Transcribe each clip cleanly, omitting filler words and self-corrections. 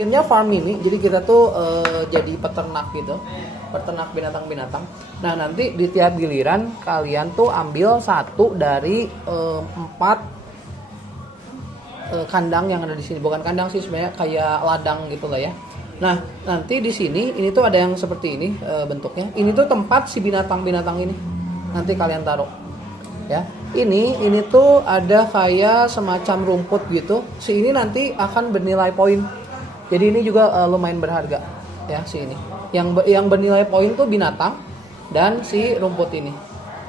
Bikinnya farm ini, jadi kita tuh jadi peternak gitu, peternak binatang-binatang. Nah nanti di tiap giliran kalian tuh ambil satu dari empat kandang yang ada di sini. Bukan kandang sih sebenarnya, kayak ladang gitu lah ya. Nah nanti di sini ini tuh ada yang seperti ini bentuknya. Ini tuh tempat si binatang-binatang ini. Nanti kalian taruh. Ya, ini tuh ada kayak semacam rumput gitu. Si ini nanti akan bernilai poin. Jadi ini juga lumayan berharga ya si ini. Yang bernilai poin tuh binatang dan si rumput ini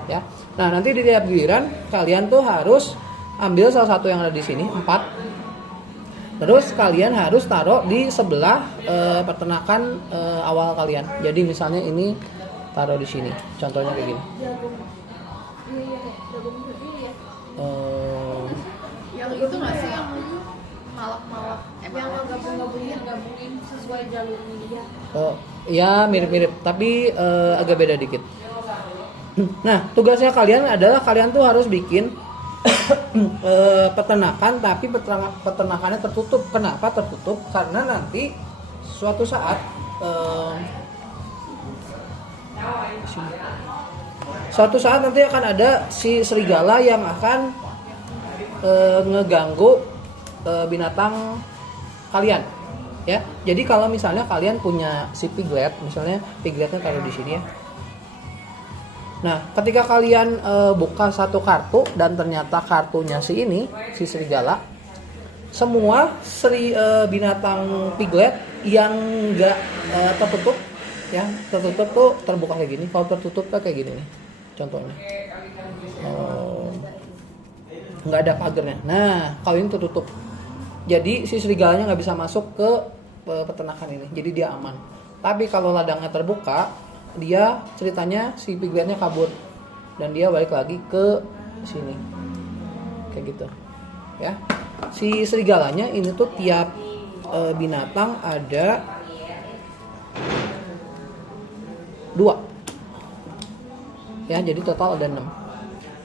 ya. Nah nanti di tiap giliran kalian tuh harus ambil salah satu yang ada di sini 4. Terus kalian harus taruh di sebelah peternakan awal kalian. Jadi misalnya ini taruh di sini. Contohnya kayak gini. Yang itu nggak sih yang malak-malak, yang gabungin sesuai jalurnya dia. Ya mirip-mirip, tapi agak beda dikit. Nah tugasnya kalian adalah kalian tuh harus bikin peternakan, tapi peternakannya tertutup. Kenapa tertutup? Karena nanti suatu saat nanti akan ada si serigala yang akan ngeganggu binatang kalian ya. Jadi kalau misalnya kalian punya si piglet, misalnya pigletnya taruh di sini ya. Nah ketika kalian buka satu kartu dan ternyata kartunya si ini, si serigala, semua binatang piglet yang enggak tertutup ya, tertutup tuh terbuka kayak gini. Kalau tertutup tuh kayak gini nih contohnya, nggak ada pagarnya. Nah kalau ini tertutup, jadi si serigalanya nggak bisa masuk ke peternakan ini, jadi dia aman. Tapi kalau ladangnya terbuka, dia ceritanya si pigletnya kabur dan dia balik lagi ke sini kayak gitu ya. Si serigalanya ini tuh tiap binatang ada 2 ya, jadi total ada 6.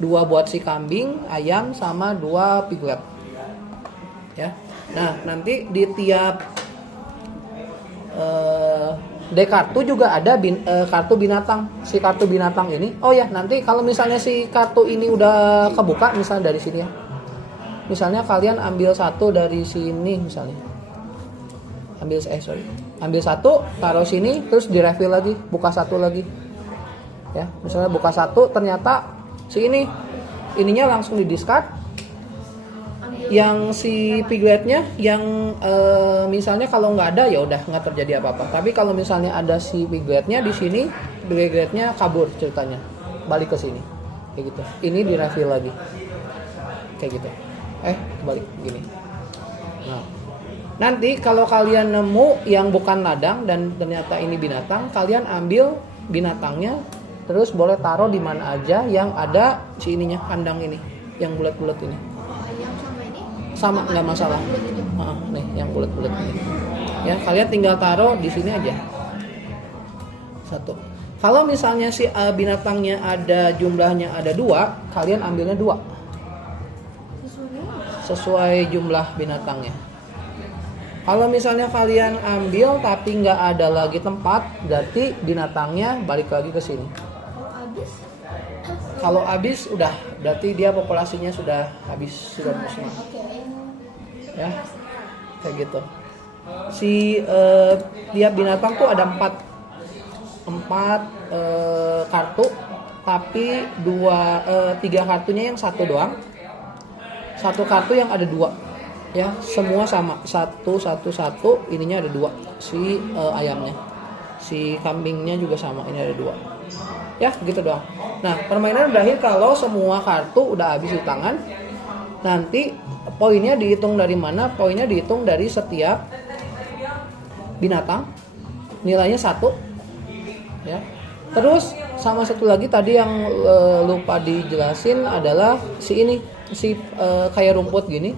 2 buat si kambing, ayam, sama 2 piglet ya. Nah nanti di tiap dek kartu juga ada kartu binatang. Si kartu binatang ini, oh ya nanti kalau misalnya si kartu ini udah kebuka, misalnya dari sini ya, misalnya kalian ambil satu dari sini, misalnya ambil satu, taruh sini, terus di refill lagi, buka satu lagi ya. Misalnya buka satu, ternyata si ininya langsung di discard. Yang si pigletnya yang misalnya kalau nggak ada ya udah nggak terjadi apa-apa. Tapi kalau misalnya ada si pigletnya di sini, pigletnya kabur ceritanya, balik ke sini kayak gitu. Ini di refill lagi kayak gitu. Kebalik gini. Nah nanti kalau kalian nemu yang bukan ladang dan ternyata ini binatang, kalian ambil binatangnya, terus boleh taruh di mana aja yang ada si ininya, kandang ini yang bulat-bulat ini. Sama nggak masalah. Nih yang bulat-bulat ini ya, kalian tinggal taruh di sini aja satu. Kalau misalnya si binatangnya ada jumlahnya ada 2, kalian ambilnya 2 sesuai jumlah binatangnya. Kalau misalnya kalian ambil tapi nggak ada lagi tempat, berarti binatangnya balik lagi ke sini. Kalau habis udah, berarti dia populasinya sudah habis, sudah musnah ya kayak gitu. Si tiap binatang tuh ada 4 kartu, tapi 3 kartunya yang satu doang, 1 kartu yang ada 2 ya. Semua sama, 1, ininya ada 2. Si ayamnya, si kambingnya juga sama, ini ada 2 ya gitu doang. Nah permainan berakhir kalau semua kartu udah habis di tangan. Nanti poinnya dihitung dari mana? Poinnya dihitung dari setiap binatang, nilainya 1 ya. Terus sama satu lagi tadi yang lupa dijelasin adalah si ini, si kayak rumput gini.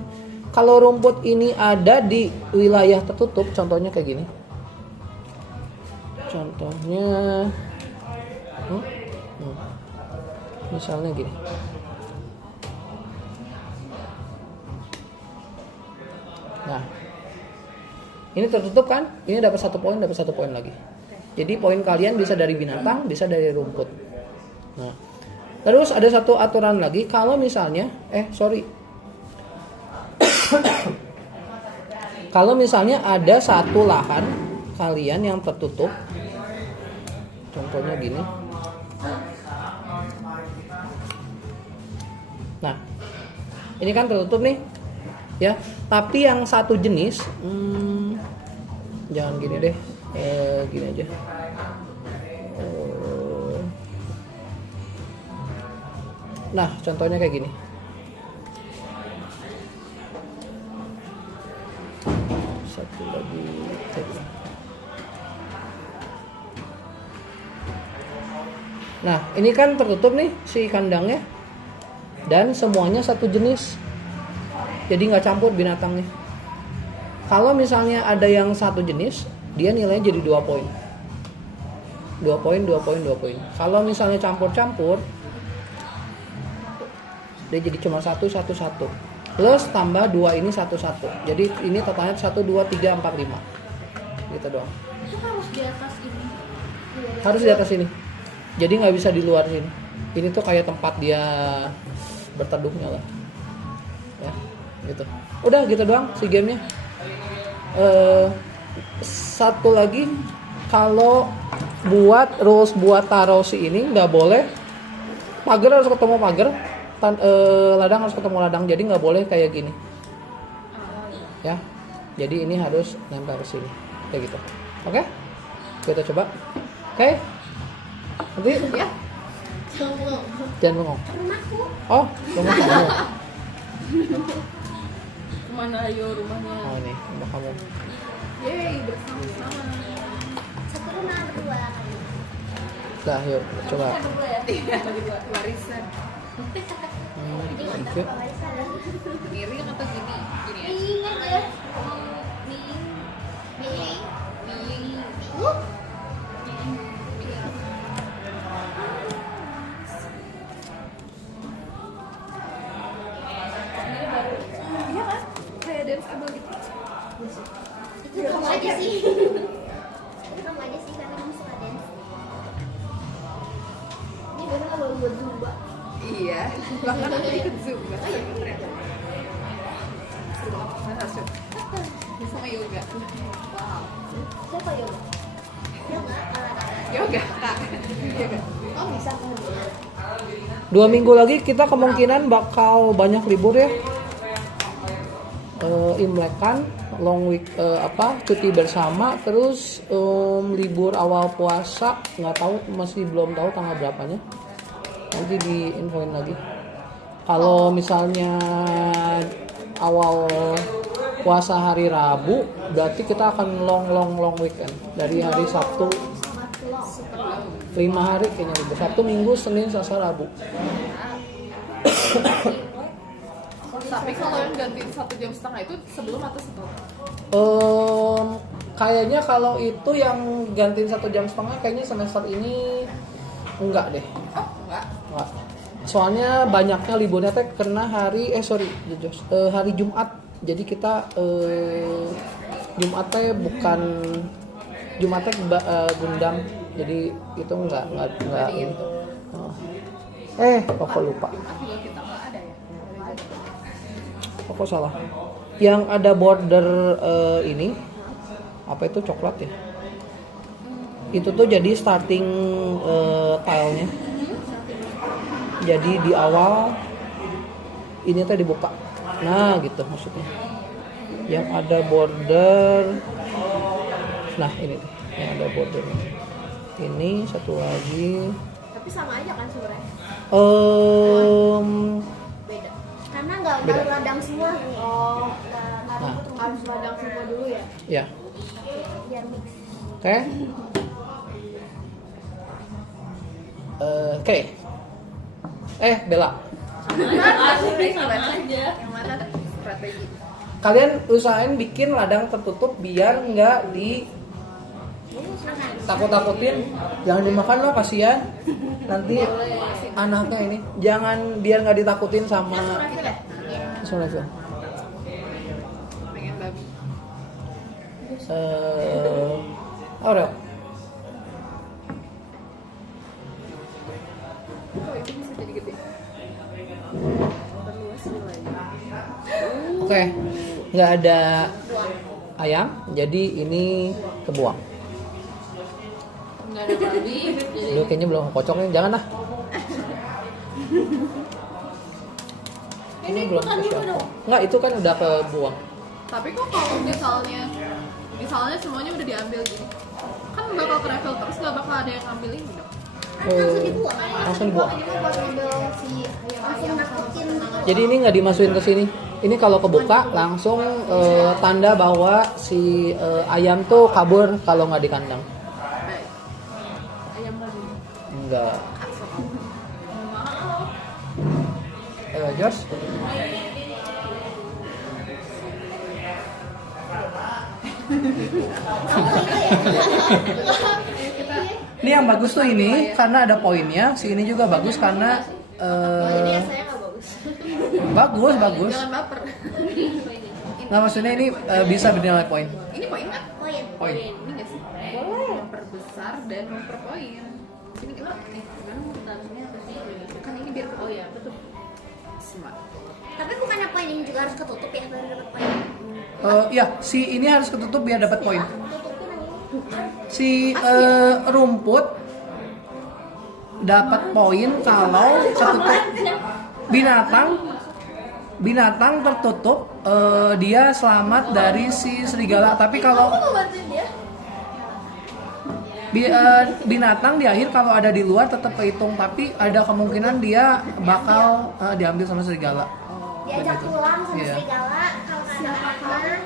Kalau rumput ini ada di wilayah tertutup, contohnya kayak gini. Contohnya misalnya gini. Nah Ini tertutup kan? Ini dapat 1 poin, dapat 1 poin lagi. Jadi poin kalian bisa dari binatang, bisa dari rumput. Nah, terus ada satu aturan lagi, kalau misalnya, kalau misalnya ada satu lahan kalian yang tertutup, contohnya gini. Nah, ini kan tertutup nih, ya. Tapi yang satu jenis, jangan gini deh, gini aja. Nah, contohnya kayak gini. Satu lagi. Nah, ini kan tertutup nih si kandangnya. Dan semuanya satu jenis. Jadi nggak campur binatangnya. Kalau misalnya ada yang satu jenis, dia nilainya jadi 2 poin. 2 poin, 2 poin, 2 poin. Kalau misalnya campur-campur, dia jadi cuma 1, 1, 1. Plus tambah 2 ini 1, 1. Jadi ini totalnya 1, 2, 3, 4, 5. Gitu doang. Itu harus di atas ini. Harus di atas ini. Jadi nggak bisa di luar sini. Ini tuh kayak tempat dia berteduhnya lah. Ya, gitu. Udah gitu doang si gamenya. Satu lagi, kalau buat rules buat tarosi ini nggak boleh pagar harus ketemu pagar, ladang harus ketemu ladang. Jadi nggak boleh kayak gini. Ya. Jadi ini harus nempel ke sini. Kayak gitu. Oke? Kita coba. Oke? Nanti Ya. jangan bengong. Oh, rumah kamu. Kemana ayo rumahnya? Oh, ini rumah kamu. Yeay, bersama-sama. Satu rumah berdua. Dah, yuk coba. Kita berdua ya? Iya, berdua. Warisan. Jadi Thank mantap you. Pak Warisan. Miring atau gini? Gini ya? Ingat ya? Miring. Miring. Miring. Iya kan? Kayak dance able gitu. Itu kamu aja sih. Itu kamu aja sih karena kamu suka dance. Ini baru kalau buat zumba. Iya. Bahkan aku ikut zumba. Oh iya bener ya? Masuk. Sama yoga. Wow. Siapa yoga? Yoga. Yoga kak. Yoga. Oh bisa kamu. 2 minggu lagi kita kemungkinan bakal banyak libur ya. Imlek kan, long week cuti bersama, terus libur awal puasa, nggak tahu, masih belum tahu tanggal berapanya. Nanti diinfoin lagi. Kalau misalnya awal puasa hari Rabu, berarti kita akan long weekend dari hari Sabtu. 5 hari kayaknya libur. Sabtu, Minggu, Senin, Selasa, Rabu. Tapi kalau yang gantiin 1,5 jam itu sebelum atau setelah? Kayaknya kalau itu yang gantiin 1,5 jam, kayaknya semester ini enggak deh. Oh enggak. Enggak. Soalnya banyaknya liburnya teh kena hari hari Jumat. Jadi kita Jumat teh bukan Jumat teh gundam. Jadi itu enggak ini. Pokok lupa. Jumat juga kita nggak ada ya? Pokok salah. Yang ada border ini apa itu coklat ya? Itu tuh jadi starting tilenya. Jadi di awal ini teh dibuka. Nah, gitu maksudnya. Yang ada border. Nah, ini tuh yang ada border. Ini satu lagi. Tapi sama aja kan sebenarnya. Beda. Karena nggak Beda. ladang semua. Oh, Nah. harus ladang semua dulu ya. Ya, Biar mix. oke. Oke. Bella. Yang mana strategi? Kalian usahain bikin ladang tertutup biar nggak takut-takutin. Jangan dimakan loh, kasihan. Nanti anaknya ini. Jangan, biar nggak ditakutin sama Pengen babi. Aurel. Oh, itu bisa jadi gede. Perluas wilayah. Oke, nggak ada ayam, jadi ini kebuang. Nggak ada babi, jadi Aduh, kayaknya belum kocok nih, jangan lah. Ini belum kocok. Nggak, itu kan udah kebuang. tapi kok kalau misalnya semuanya udah diambil gini, kan bakal ke refill terus, nggak bakal ada yang ngambil ini dong. Kan langsung dibuang. Langsung dibuang. Ini mah buat ngambil si ayam-ayam nakutin gitu. Jadi ini nggak dimasukin ke sini. Ini kalau kebuka langsung tanda bahwa si ayam tuh kabur kalau nggak di kandang. Baik. Ayam babi. Enggak. Mahal. Josh? Ini yang bagus tuh ini karena ada poinnya. Si ini juga bagus karena Ini ya saya nggak bagus. bagus. Jangan baper. Nah maksudnya ini bisa bernilai poin. Ini poin nggak? Poin. Ini nggak sih? Memperbesar dan memperpoin. Ini gimana? Gimana pertanyaannya apa sih? Kan ini biar betul. Smart. Tapi bukannya poin ini juga harus ketutup ya baru dapat poin. Ya, si ini harus ketutup biar dapat poin. Tutupin aja. Si rumput dapat poin kalau ketutup. Binatang tertutup dia selamat dari si serigala. Tapi kalau Mau bantuin dia? binatang di akhir kalau ada di luar tetap kehitung, tapi ada kemungkinan dia bakal diambil sama serigala. Diajak pulang sama Iya. serigala kalau nggak ada apa-apa.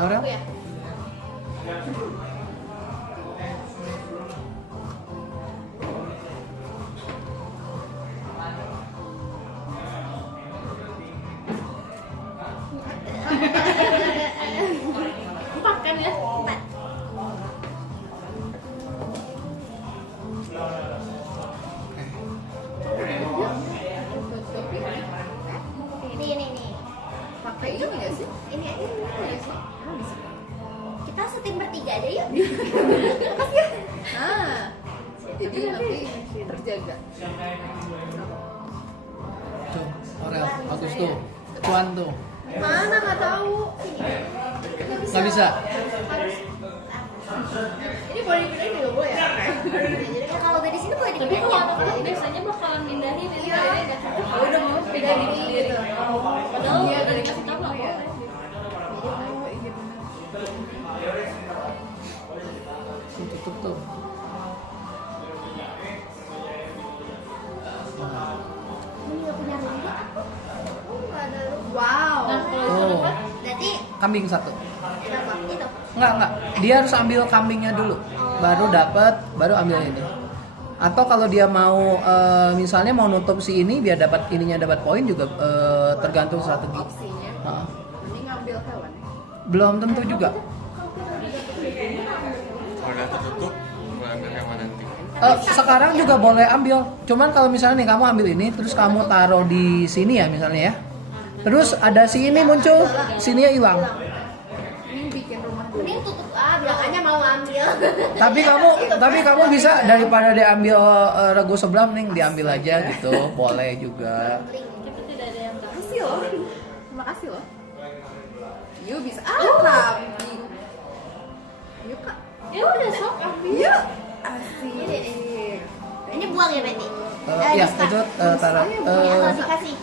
Aurel? Aku ya. Empat kan ya? Empat. Ini. Pakai ini nggak sih? Ini aja. Iya sih. Ah, bisa. Kita setim bertiga aja yuk. Ah, jadi nanti terjaga. Tuh, Aurel, bagus tuh. Cuan tuh. Mana nggak tahu. Nggak bisa. Ini boleh dipindahin juga boleh ya? Jadi kalau dari sini boleh Tapi dipindahin. kalau aku biasanya bakalan mindahin ini kayaknya udah Udah mau pindah di gitu. padahal Iya, udah dari dikasih tahu nggak boleh. Tutup tuh. Ini nggak punya rumah aku. Oh, nggak ada rumah. Wow. Nah kalau itu Oh, apa? Berarti kambing satu. berapa? Itu. Enggak. Dia harus ambil kambingnya dulu. Baru ambil ini. Atau kalau dia mau misalnya mau nutup si ini biar dapat ininya dapat poin juga tergantung strategi. Opsinya. Heeh. Ini ngambil hewan. Belum tentu juga. Kalau udah tertutup, boleh ambil hewan nanti. Sekarang juga boleh ambil. Cuman kalau misalnya nih kamu ambil ini terus kamu taruh di sini ya misalnya ya. Terus ada si ini muncul, sininya hilang. Ini bikin rumah dulu. Mending tutup belakangnya mau ambil. Tapi kamu bisa daripada diambil regu sebelah mending diambil aja gitu. Boleh juga. Kita tidak ada yang tahu. Makasih loh. Terima kasih loh. Yuk bisa. Kambing. Yuk kak. Ya udah sok ambil. Yuk. Asik. Ini buang ya Betty. Ya itu taruh Kalau dikasih.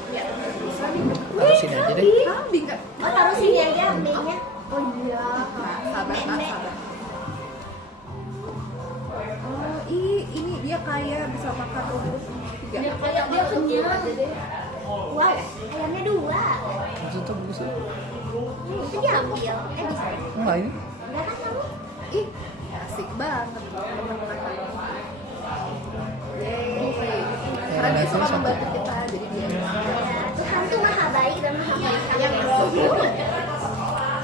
taruh sini aja deh. Kambing kak. Oh taruh sini aja ambilnya. Oh iya. Sabar kak, Nenek. sabar. Oh, ini dia kaya bisa makan rumput. Dia Tiga. kayak dia kenyang. Wah, ayamnya dua. Itu tuh bagus tuh. Itu diambil. Bisa. Enggak ini. Enggak kan kamu? Ih, asik banget. Yeay. Karena dia suka satu. membantu kita, jadi dia. Ya, Tuhan tuh maha baik dan maha baik. Ayam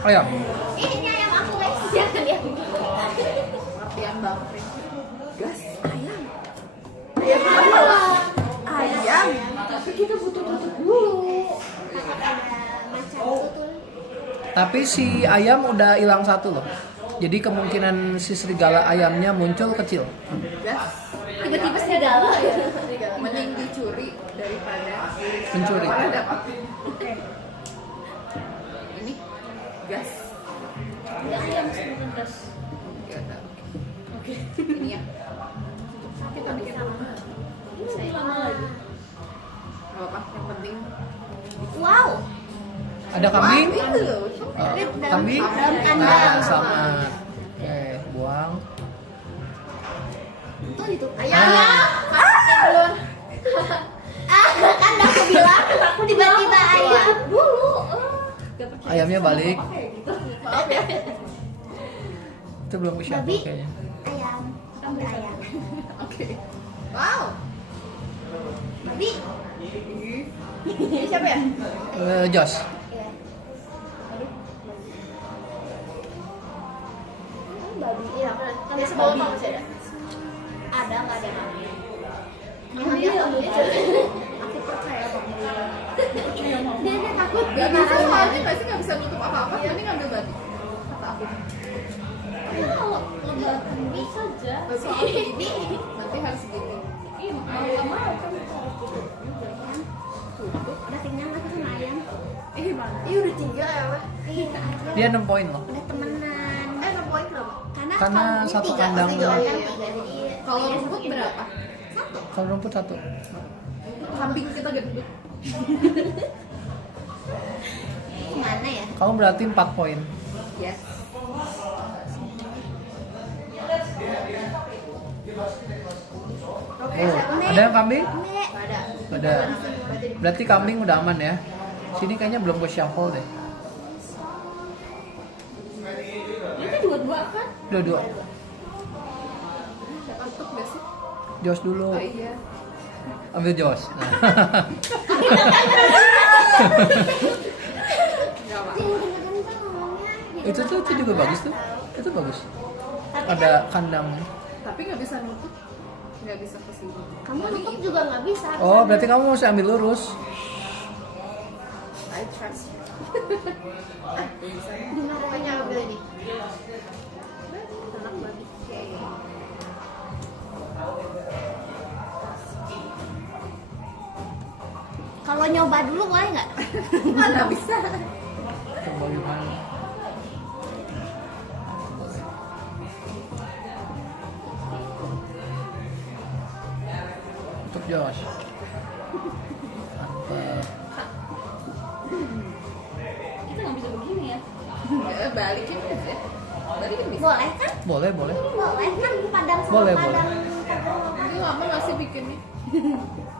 Ayo. ini ayam aku guys. Jangan diambil. Pengertian banget ya. Gas, ayam. Ayam apa? Ayam. Tapi kita butuh tutup dulu. Takut ada macan tutul. Tapi si ayam udah hilang satu loh. Jadi kemungkinan si serigala ayamnya muncul kecil. Gas. Tiba-tiba serigala ya. Mending dicuri daripada Mencuri. Mana dapat. Ini gas. Enggak ayam sebenarnya gas. Ya udah. Oke. Ini ya. Kita bikin apa? Ini lama lagi. Gak apa-apa, yang penting Wow. Ada kambing? itu. Kambing? dalam kandang. Nah, selamat. Oke, buang. Tuh itu. Ayam. Kan aku bilang tiba-tiba ayam. Dulu. Ayamnya balik. Maaf ya. Itu belum ke shuffle Babi. kayaknya. Ayam. Ambil ayam. Oke. Wow. Babi. Ini siapa ya? Josh. Iya. Babi. Iya. Ini sebelum kamu masih ada? Ada nggak ada babi? Aku percaya babi. Dia takut. Gak bisa soalnya pasti gak bisa nutup apa-apa. Ini ngambil babi. Kata aku. Kalau lebaran bisa aja. Soal ini nanti harus gini. Iya, mau kan Udah kenyang aku sama ayam. Mana? Ih udah 3 ya weh. Iya. Dia 6 poin loh. Udah temenan. 6 poin berapa? Karena kalau ini satu tiga, kandang tiga, doang. tiga, jadi Kalau iya, rumput segini. berapa? Kalau rumput 1. Kambing kita gendut. Kemana ya? Kamu berarti 4 poin. Yes. Oke, Oh, siapa? ada yang kambing? Nek. Ada. Ada. Berarti kambing udah aman ya. Sini kayaknya belum ke shuffle deh. itu dua-dua kan? Dua-dua. Tutup gak sih? Josh dulu. Oh iya. Ambil Josh. Nah. Gak apa. Kenceng ngomongnya. itu juga bagus tuh. Itu bagus. Tapi Ada kandang. Tapi gak bisa nutup. Gak bisa ke sini. kamu nutup juga nggak bisa. Oh, berarti kamu mesti ambil lurus. I trust you. Dimarahin. Pokoknya ambil ini. Anak babi. Kalau nyoba dulu boleh nggak? Mana bisa? Coba gimana? Untuk Josh. Mantap. Kita nggak bisa begini ya. Balikin aja. Balikin bisa. Boleh kan? Boleh, boleh. Boleh kan padang sama Boleh, padang Ini lama gak sih bikinnya?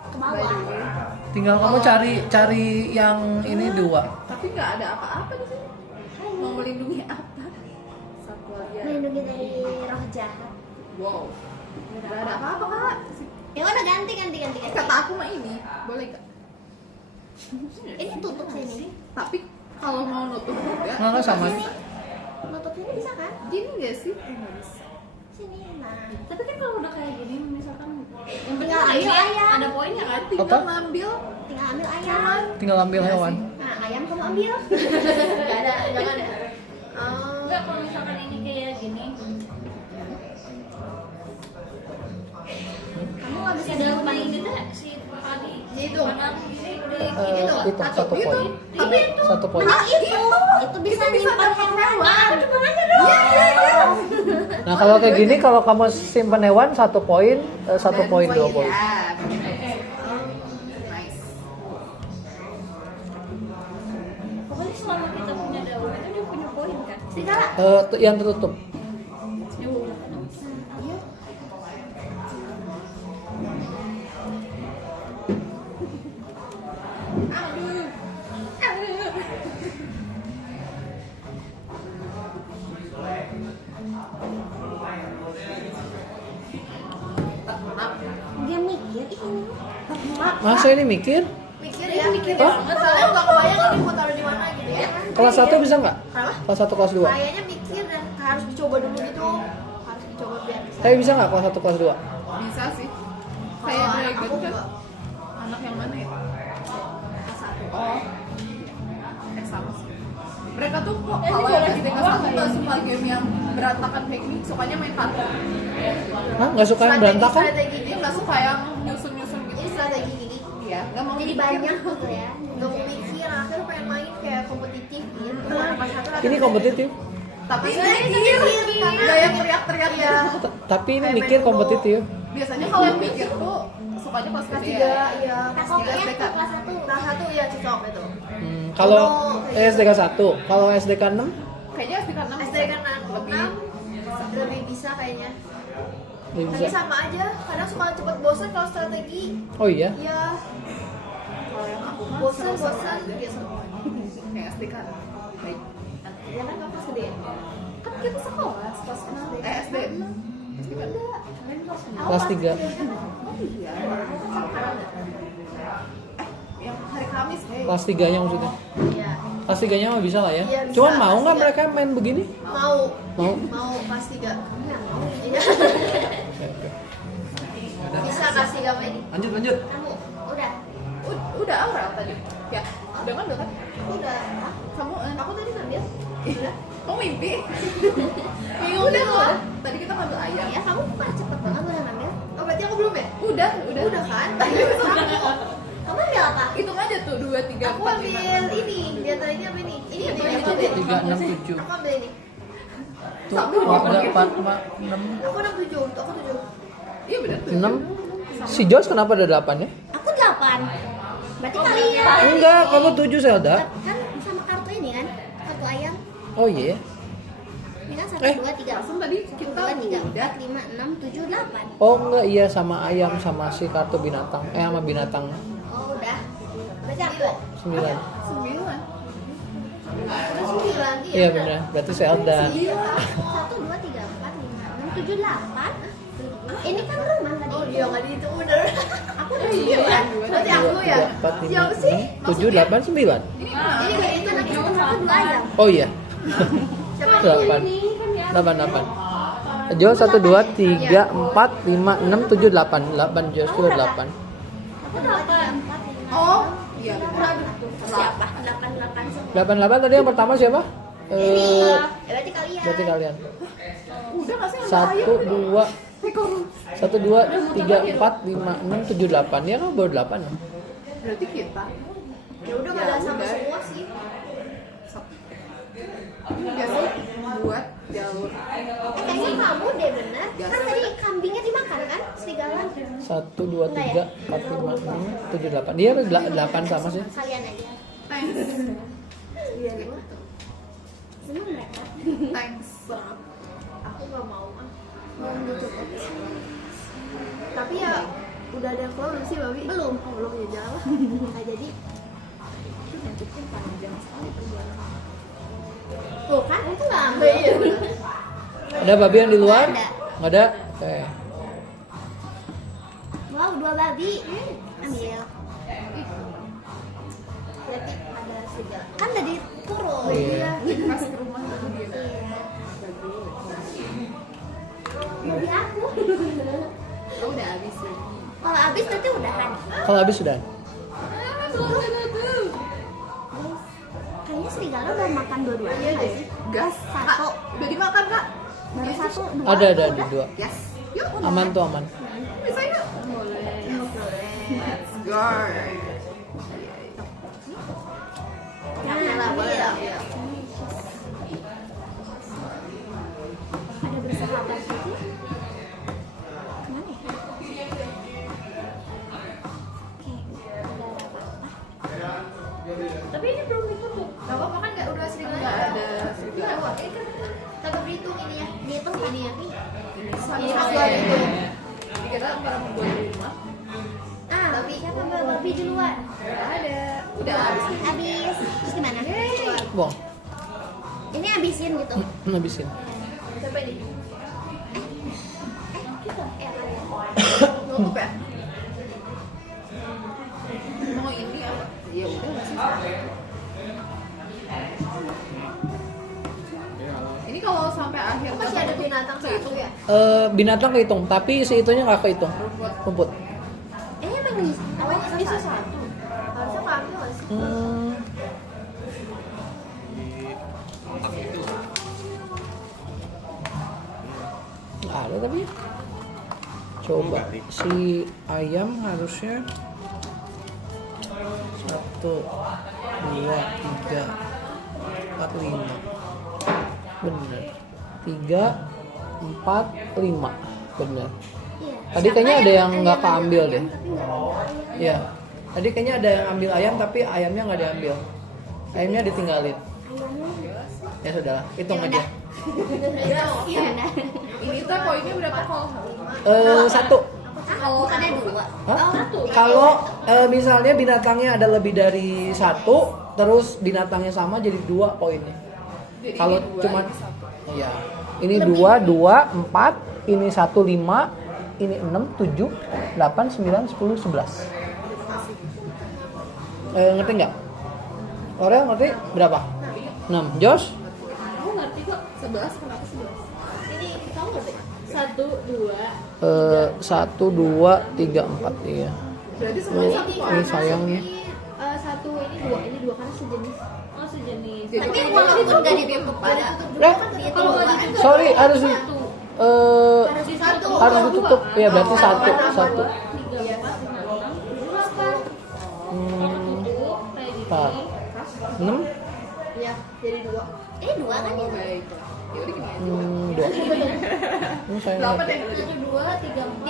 ke bawah. Tinggal kamu cari yang ini 2. Tapi nggak ada apa-apa di sini. Mau melindungi apa? Satwa liar. Melindungi dari roh jahat. Wow. Nggak ada apa-apa kak. Ya udah ganti. Kata aku mah ini boleh nggak? Ini tutup sini. Tapi kalau mau nutup juga. Nggak sama. Sini. Nutup sini bisa kan? Gini nggak sih? Nggak bisa. Sini. Nah. Tapi kan kalau udah kayak gini misalkan yang penting Tinggal ambil ayam, ayam. ada poinnya kan? Tinggal Apa? ngambil. Tinggal ambil ayam. Tinggal ambil hewan. Nah, ayam kamu ambil. Nggak ada, jangan ya. Enggak, kalau misalkan ini kayak gini Kamu nggak bisa ada dalam main ini teh si padi Itu. padang ini udah Itu 1 poin. Tapi itu 1 poin. Oh, itu bisa nyimpan hewan. Nah, kalau kayak gini kalau kamu simpan hewan 1 poin, 1 poin 2 poin. Ya, nice. pokoknya selama kita punya daun itu dia punya poin kan? Serigala. Yang tertutup. Dia mikir ini. Masa ini mikir? Mikir ya, mikir Hah? banget. Soalnya nggak kebayang ini mau taruh di mana gitu ya. Kelas 1 bisa nggak? Kenapa? Kelas 1 kelas 2. Kayaknya mikir dan harus dicoba dulu gitu. Harus dicoba biar bisa. Tapi bisa nggak kelas 1 kelas 2? Bisa sih. Kayak dragon kan. Anak yang mana ya? Satu. Oh. Sama sih. Mereka tuh kok kalau yang SD kelas 1 nggak suka game yang berantakan kayak gini, sukanya main kartu. Hah, nggak suka yang berantakan? Strategi Dia nggak suka yang nyusun-nyusun gitu. ini strategi gini. Iya, nggak mau Jadi mikir. banyak gitu ya. Nggak mau mikir, akhirnya pengen main kayak kompetitif gitu. Pas satu Ini kompetitif. Tapi Sebenarnya mikir karena nggak yang teriak-teriak ya. Tapi ini mikir kompetitif. Biasanya kalau yang mikir tuh sukanya pas kelas gede 3 ya. ya. Tiga Pokoknya SDK. tuh kelas 1. Kelas 1 ya cocok itu. Kalau SDK 1, kalau SDK 6 Kayaknya SD kan 6 SD kan 6 lebih bisa kayaknya. lebih Tapi bisa. sama aja, kadang suka cepet bosan kalau strategi. Oh iya. Ya, Kalau yang aku mah bosan seru-seru bosan aja. gitu. Kayak SD kan. Baik. Ya kan kamu gede. Kan kita sekolah kelas SD. SD kan. Kelas 3. Oh iya. Yang hari Kamis, hey. Kelas 3-nya maksudnya. Iya. Kelas 3-nya mah bisa lah ya. Iya, bisa, Cuman mau kelas nggak 3. mereka main begini? Mau. Mau. Mau kelas 3. Iya, mau. Iya. Oke, oke. Bisa kelas 3 main. Lanjut lanjut. Kamu udah. Udah Aurel tadi. Ya, udah kan udah kan? Udah. Kamu Aku tadi ngambil. Udah. kamu mimpi? Bingung Udah gitu. kan? Tadi kita ngambil ayam. Ya, kamu kok cepet banget udah ngambil. Oh, berarti aku belum ya? Udah. Udah kan? Kamu ambil apa? Hitung aja tuh 2 3 Aku 4 ambil ini. Di antara ini apa ini? Ini yang Ini apa? 3, 6, 7. Aku ambil ini. Tuh, ada 4, 6, Aku 67. Tuh, aku 7. Iya benar tuh. 6. Si Jos kenapa ada 8 ya? Aku 8. Berarti kalian. Enggak, kamu 7 Zelda. Kan sama kartu ini kan? Kartu ayam. Oh iya. Ini kan 1, Eh. 2, 3. Langsung tadi kita 3, udah 4, 5, 6, 7, 8. Oh enggak, iya sama ayam sama si kartu binatang. Sama binatang. Oh, udah. Berarti aku 9. 9. udah 9. Iya benar. Berarti Zelda. 1, 2, 3, 4, 5, 6, 7, 8. Ini kan rumah tadi. Oh iya, nggak dihitung bener. Aku udah 9. Berarti aku ya. 4, 5, Siapa sih? 7, 8, 9. Jadi kayak itu lagi setengah aku 2 ayam. Oh iya. Siapa 8. 8, 8. Jo 1, 2, 3, 4, 5, 6, 7, 8. 8 Jos sudah 8. Aku 2, 3, 4, 5. Oh, iya. Siapa? 8, 8. 8, 8 tadi yang pertama siapa? Ini. Berarti kalian. Berarti kalian. Udah nggak sih? 1, 2, 1, 2, 3, 4, 5, 6, 7, 8. Ya kan baru 8 ya? Berarti kita. Ya udah nggak ada sama semua sih. Biasa buat jalur. Kayaknya kamu deh bener. Kan tadi kambingnya dimakan kan? Serigala. 1, 2, 3, 4, 5, 6, 7, 8. Dia 8 sama sih. Kalian aja. Thanks. Iya. Seneng mereka. Thanks. Aku nggak mau ah. Mau nutup aja. Tapi ya udah ada yang keluar belum sih Babi? Belum. Oh, belum ya jalan. Nggak jadi. Tuh kan itu nggak ambil. Iya. Ada babi yang di luar? Nggak ada. Nggak ada? Oke. Wow, 2 babi. Ambil. Berarti ada serigala. Kan udah diturun. Iya. Pas ke rumah tadi dia. Babi aku. Oh, udah habis ya. Kalau habis berarti udahan. Kalau habis sudah. Kayaknya serigala udah makan dua-duanya nggak sih? Gas. Satu. Udah dimakan, Kak? Baru 1, 2. Ada udah. dua. Yes. Yuk. Aman tuh aman. Bisa yuk. Boleh. Let's go. Yang merah boleh ya? Ada bersahabat gitu. Kemana ya? Oke, udah ada apa-apa. Tapi ini belum ditutup. Gak apa-apa kan nggak udah serigala? Nggak ada serigala. Ini kan kagak berhitung ini ya. Dihitung ini ya. Sama Ini sama dua ya. itu. Dikira para membuat di rumah. Ah, babi siapa babi di luar? Nggak ada. Udah habis. Habis. Terus gimana? Buang. Ini habisin gitu. Habisin. Siapa ini? Gitu. Kalian. Nutup ya? Mau ini apa? Ya udah nggak sih. Ini kalau sampai akhir Masih ada binatang satu ya? Binatang kehitung, tapi si itunya nggak kehitung. Rumput. Emang awalnya bisa satu. Harusnya kami nggak sih? Nggak ada tapi. Coba si ayam harusnya 1, 2, 3, 4, 5. Bener. 3, 4, 5. Bener. Iya. Tadi kayaknya ada yang nggak keambil deh. Tapi nggak ada. Ya. Tadi kayaknya ada yang ambil ayam tapi ayamnya nggak diambil. Ayamnya ditinggalin. Ya sudah, hitung aja. Ini tuh poinnya berapa kalau? 1. Kalau bukannya 2. Hah? Kalau misalnya binatangnya ada lebih dari 1, terus binatangnya sama jadi 2 poinnya. Jadi Kalau ini dua, cuma ini satu. ya. Ini 2, 2, 4, ini 1, 5, ini 6, 7, 8, 9, 10, 11. Ngerti nggak? Orel ngerti berapa? 6. Josh? Aku ngerti kok. 11 kenapa 11? Ini kamu ngerti? 1, 2. 1, 2, 3, 4 iya. Berarti semuanya satu Ini poin. sayangnya. Satu ini dua karena sejenis. Oh sejenis. Jadi Tapi kalau walaupun nggak ditutup pada Kalau nggak ditutup Sorry harus di harus di satu. harus ditutup. Ya berarti 1, 1. 3, 4, 5, 6, 7, 8. Tutup kayak gini. 4, 6, Ya, jadi 2. Dua kan Oh, ya? baik. Ya udah gini aja. 2. Ini saya 8 ngerti. yang 1, 2, 3, 4.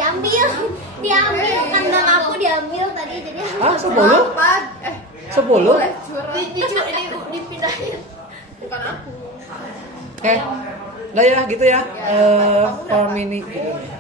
Diambil kandang aku diambil tadi jadi Ah, 10? 10? dipindahin. bukan aku. Oke. Udah ya gitu ya. Farm ini gitu nih.